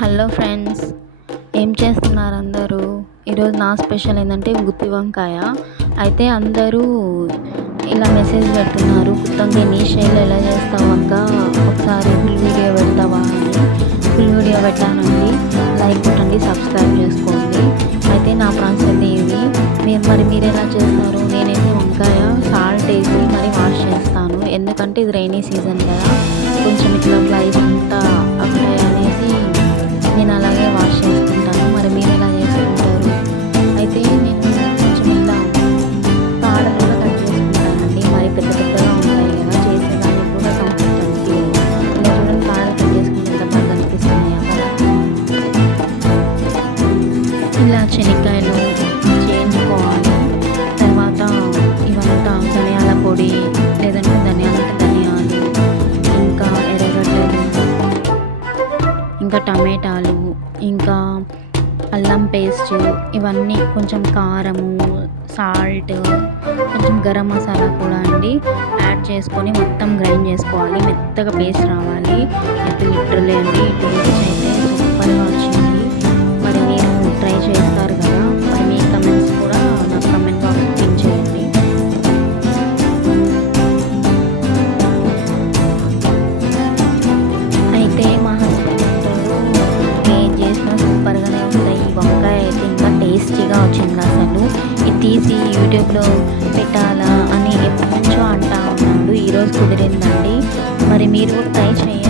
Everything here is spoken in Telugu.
హలో ఫ్రెండ్స్, ఏం చేస్తున్నారు అందరూ? ఈరోజు నా స్పెషల్ ఏంటంటే గుత్తి వంకాయ. అయితే అందరూ ఇలా మెసేజ్ పెడుతున్నారు, గుత్తి వంకాయ నీ స్టైల్లో ఎలా చేస్తావు అక్క, ఒకసారి ఫుల్ వీడియో పెడతావా అని. ఫుల్ వీడియో పెట్టానండి, లైక్ కొట్టండి, సబ్స్క్రైబ్ చేసుకోండి. అయితే నా ప్రాసెస్ అయితే ఇది. మీరు ఎలా చేస్తారు? నేనైతే వంకాయ సాల్ట్ వేసి మరి వాష్ చేస్తాను, ఎందుకంటే ఇది రైనీ సీజన్ కదా, కొంచెం ఇట్లా ఫ్లైస్ అంతా అప్లై అనేసి నేను అలాగే వాష్ చేసుకుంటాను. మరి మీరు ఎలా చేసుకుంటారు? అయితే నేను కొంచెం ఇలా కాడలు కూడా కట్ చేసుకుంటానండి, మరి పెద్ద పెద్దగా ఉంటాయి కదా, చేసేదానికి కూడా కంఫర్ట్ అనిపించదు. ఇలా చూడండి, కాడలు కట్ చేసుకుంటే ఎంత బాగా అనిపిస్తున్నాయి కదా. ఇలా శనక్కాయలు చేయించుకోవాలి. తర్వాత ఇవంతా ధనియాల పొడి, లేదంటే ధనియాలు, ఇంకా ఎర్రగడ్డలు, ఇంకా టమాటాలు, ఇంకా అల్లం పేస్ట్, ఇవన్నీ కొంచెం కారము, సాల్ట్, కొంచెం గరం మసాలా కూడా అండి యాడ్ చేసుకొని మొత్తం గ్రైండ్ చేసుకోవాలి, మెత్తగా పేస్ట్ రావాలి. అయితే లిటరలీ అండి టేస్ట్ అయితే సూపర్గా వచ్చింది. మరి మీరు ట్రై చేస్తారు కదా, మరి మీ కమెంట్స్ కూడా నాకు కమెంట్ బాక్స్ పిన్ చేయండి. అయితే మా హస్బెండ్ అంటారు, ఏం చేసినా సూపర్గానే ఉంటాయి, ఈ వంకాయ అయితే ఇంకా టేస్టీగా వచ్చింది అసలు, ఇది తీసి యూట్యూబ్లో పెట్టాలా అని ఎప్పటి నుంచో అంటా ఉన్నాడు. ఈరోజు కుదిరిందండి, మరి మీరు కూడా ట్రై చేయండి.